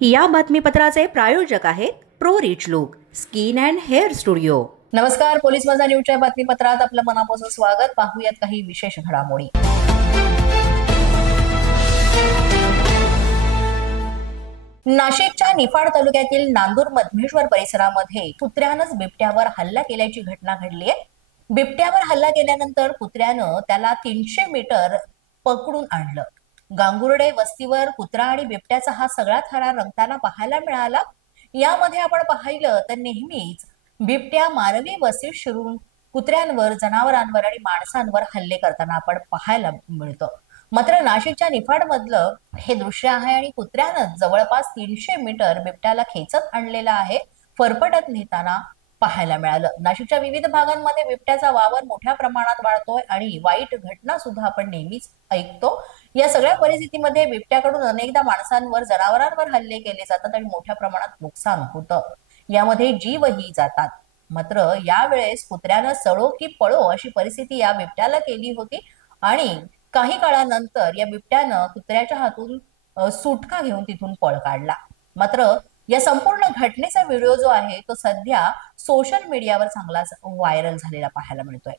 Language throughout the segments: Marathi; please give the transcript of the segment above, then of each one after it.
या बातमीपत्राचे प्रायोजक आहेत pro rich look skin and hair studio. नमस्कार, पोलीस माझा न्यूजच्या बातमीपत्रात आपलं मनापासून स्वागत। पाहूयात काही विशेष घडामोडी। नाशिकच्या निफाड तालुक्यातील नांदूर मधमेश्वर परिसरामध्ये कुत्र्यानंच बिबट्यावर हल्ला केल्याची घटना घडली आहे। बिबट्यावर हल्ला केल्यानंतर कुत्र्यानं त्याला 300 मीटर पकडून आणलं। गांगुर्डे वस्तीवर कुत्रा आणि बिबट्याचा हा सगळा थरार रंगताना पाहायला मिळाला। यामध्ये आपण पाहिलं तर नेहमीच बिबट्या मानवी वस्तीत शिरून कुत्र्यांवर, जनावरांवर आणि माणसांवर हल्ले करताना आपण पाहायला मिळतो। मात्र नाशिकच्या निफाड मधलं हे दृश्य आहे आणि कुत्र्यानं जवळपास 300 मीटर बिबट्याला खेचत आणलेला आहे, फरफटत नेताना पाहायला मिळालं। नाशिकच्या विविध भागांमध्ये बिबट्याचा वावर मोठ्या प्रमाणात वाढतोय आणि वाईट घटना सुद्धा आपण नेहमीच ऐकतो। या सगळ्या परिस्थितीमध्ये बिबट्याकडून अनेकदा माणसांवर, जनावरांवर हल्ले केले जातात आणि मोठ्या प्रमाणात नुकसान होतं, यामध्ये जीवही जातात। मात्र यावेळेस कुत्र्यानं सळो की पळो अशी परिस्थिती या बिबट्याला केली होती आणि काही काळानंतर या बिबट्यानं कुत्र्याच्या हातून सुटका घेऊन तिथून पळ काढला। मात्र या संपूर्ण घटनेचा व्हिडिओ जो आहे तो सध्या सोशल मीडियावर चांगलाच व्हायरल झालेला पाहायला मिळतोय।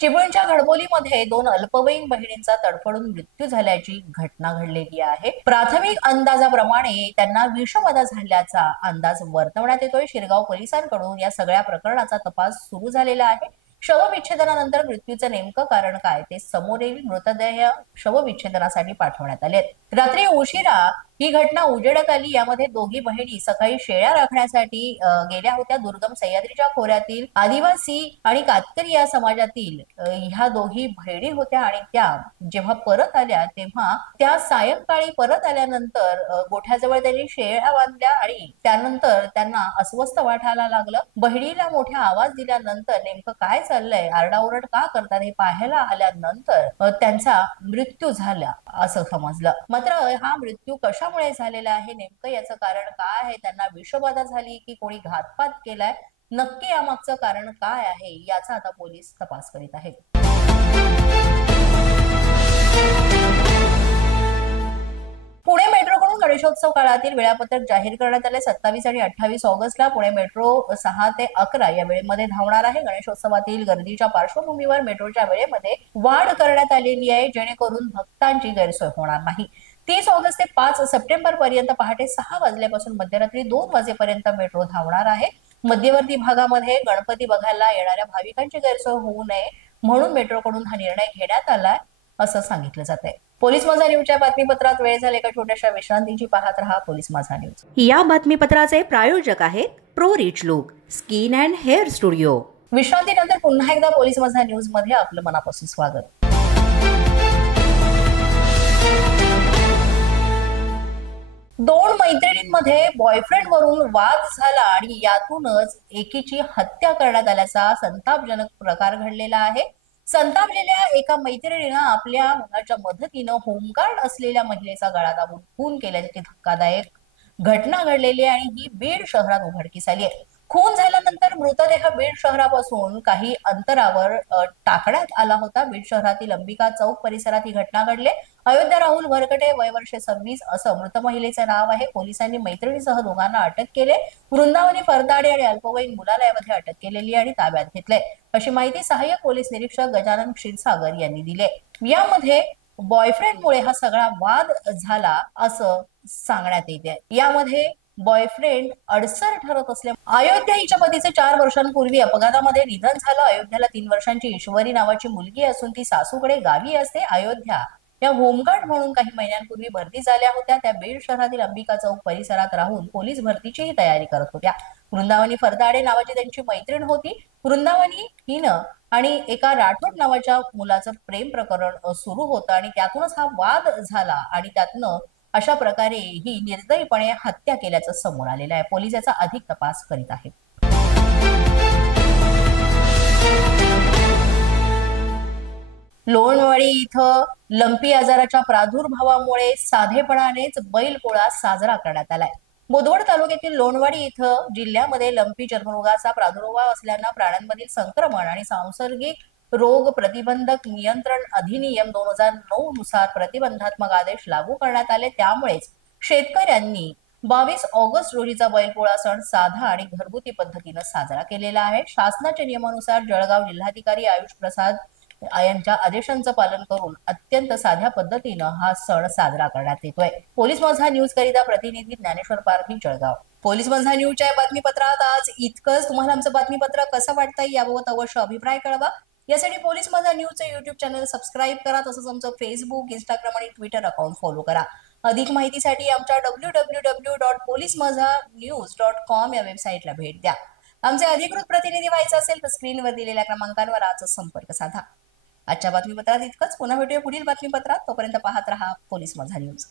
चिपळूणच्या घडबोलीमध्ये 2 अल्पवयीन बहिणींचा तडफडून मृत्यू झाल्याची घटना घडलेली आहे। प्राथमिक अंदाजाप्रमाणे त्यांना विषबाधा झाल्याचा अंदाज वर्तवण्यात येतोय। शिरगाव पोलिसांकडून या सगळ्या प्रकरणाचा तपास सुरू झालेला आहे। शवविच्छेदनानंतर मृत्यूचं नेमकं कारण काय ते समोर येईल। मृतदेह शवविच्छेदनासाठी पाठवण्यात आले। रात्री उशिरा ही घटना उजेडात आली। यामध्ये दोघी बहिणी सकाळी शेळ्या राखण्यासाठी गेल्या होत्या। दुर्गम सह्याद्रीच्या खोऱ्यातील आदिवासी आणि कातकरी या समाजातील ह्या दोघी बहिणी होत्या आणि त्या जेव्हा परत आल्या तेव्हा त्या सायंकाळी परत आल्यानंतर गोठ्याजवळ त्यांनी शेळ्या बांधल्या आणि त्यानंतर त्यांना अस्वस्थ वाटायला लागलं। बहिणीला मोठा आवाज दिल्यानंतर नेमकं काय चाललंय, आरडाओरड का करतात हे पाहायला आल्यानंतर त्यांचा मृत्यू झाला असं समजलं। मात्र हा मृत्यू कशामुळे झालेला आहे, नेमकं याचं कारण काय आहे, त्यांना विषबाधा झाली की कोणी घातपात केलाय, नक्की यामागचं कारण काय आहे याचा आता पोलीस तपास करीत आहेत। पुणे मेट्रोकडून गणेशोत्सव काळातील वेळापत्रक जाहीर करण्यात आले। 27 आणि 28 ऑगस्टला पुणे मेट्रो 6 ते 11 या वेळेमध्ये धावणार आहे। गणेशोत्सवातील गर्दीच्या पार्श्वभूमीवर मेट्रोच्या वेळेमध्ये वाढ करण्यात आलेली आहे, जेणेकरून भक्तांची गैरसोय होणार नाही। 30 ऑगस्ट ते 5 सप्टेंबर पर्यंत पहाटे 6 वाजल्यापासून मध्यरात्री 2 वाजेपर्यंत मेट्रो धावणार आहे। मध्यवर्ती भागामध्ये गणपती बघायला येणाऱ्या भाविकांची गैरसोय होऊ नये म्हणून मेट्रोकडून हा निर्णय घेण्यात आलाय असं सांगितलं जातंय। पोलीस माझा न्यूजच्या बातमीपत्रात वेळ झाले एका छोट्याशा विश्रांतीची। पाहत रहा पोलीस माझा न्यूज। या बातमीपत्राचे प्रायोजक आहेत pro rich look skin and hair studio. विश्रांतीनंतर पुन्हा एकदा पोलीस माझा न्यूज मध्ये आपलं मनापासून स्वागत। दोन मैत्रिणींमध्ये बॉयफ्रेंड वरून वाद झाला आणि यातूनच एकीची हत्या करण्यात आल्याचा संतापजनक प्रकार घडलेला आहे। संतापलेल्या एका मैत्रिणीनं आपल्या मुलाच्या मदतीनं होमगार्ड असलेल्या महिलेचा गळा दाबून खून केल्याची धक्कादायक घटना घडलेली आहे आणि ही बीड शहरात उघडकीस आली आहे। खून झाल्यानंतर मृतदेह बीड शहरापासून काही अंतरावर टाकण्यात आला होता। बीड शहरातील अंबिका चौक परिसरात ही घटना घडली। अयोध्या राहुल भरकटे, वय वर्ष 26 असं मृत महिलेचे नाव आहे। पोलिसांनी मैत्रिणीसह दोघांना अटक केले। वृंदावनी फरदाडे आणि अल्पवयीन मुलाला यामध्ये अटक केलेली आणि ताब्यात घेतले अशी माहिती सहाय्यक पोलीस निरीक्षक गजानन क्षीरसागर यांनी दिली। यामध्ये बॉयफ्रेंडमुळे हा सगळा वाद झाला असं सांगण्यात येते। यामध्ये बॉयफ्रेंड अडसर ठरत असल्यामुळे अयोध्या हिच्या पतीचे 4 वर्षांपूर्वी अपघातामध्ये निधन झालं। अयोध्याला 3 वर्षांची ईश्वरी नावाची मुलगी असून ती सासूकडे गावी असते। अयोध्या या होमगार्ड म्हणून काही महिन्यांपूर्वी भरती झाल्या होत्या। त्या बीड शहरातील अंबिका चौक परिसरात राहून पोलीस भरतीचीही तयारी करत होत्या। वृंदावनी फरदाडे नावाची त्यांची मैत्रीण होती। वृंदावनी हिनं आणि एका राठोड नावाच्या मुलाचं प्रेम प्रकरण सुरू होतं आणि त्यातूनच हा वाद झाला आणि त्यातनं अशा प्रकारे ही निर्दयीपणे हत्या केल्याचं समोर आलेलं आहे। पोलीस याचा अधिक तपास करीत आहेत। लोणवाडी इथं लंपी आजाराच्या प्रादुर्भावामुळे साधेपणानेच बैलपोळा साजरा करण्यात आलाय। मुदवड तालुक्यातील लोणवाडी इथं जिल्ह्यामध्ये लंपी जर्मरोगाचा प्रादुर्भाव असल्यानं प्राण्यांमधील संक्रमण आणि सांसर्गिक रोग प्रतिबंधक नियंत्रण अधिनियम 2009 नुसार प्रतिबंधात्मक आदेश लागू करण्यात आले। त्यामुळेच शेतकऱ्यांनी 22 ऑगस्ट रोजीचा बैलपोळा सण साधा आणि घरगुती पद्धतीने साजरा केलेला आहे। शासनाच्या नियमानुसार जळगाव जिल्हाधिकारी आयुष प्रसाद यांच्या आदेशांचं पालन करून अत्यंत साध्या पद्धतीनं हा सण साजरा करण्यात येतोय। पोलीस माझा न्यूज करिता प्रतिनिधी ज्ञानेश्वर पारधी, जळगाव। पोलीस माझा न्यूजच्या बातमीपत्रात आज इतकंच। तुम्हाला आमचं बातमीपत्र कसं वाटतंय याबाबत अवश्य अभिप्राय कळवा। यासाठी पोलीस माझा न्यूजचं युट्यूब चॅनल सबस्क्राईब करा, तसंच आमचं फेसबुक, इंस्टाग्राम आणि ट्विटर अकाउंट फॉलो करा। अधिक माहितीसाठी आमच्या www.policemazhanews.com या वेबसाईटला भेट द्या। आमचे अधिकृत प्रतिनिधी व्हायचं असेल तर स्क्रीनवर दिलेल्या क्रमांकांवर आजच संपर्क साधा। आजच्या बातमीपत्रात इतकंच। पुन्हा भेटूया पुढील बातमीपत्रात। तोपर्यंत पाहत रहा पोलीस माझा न्यूज।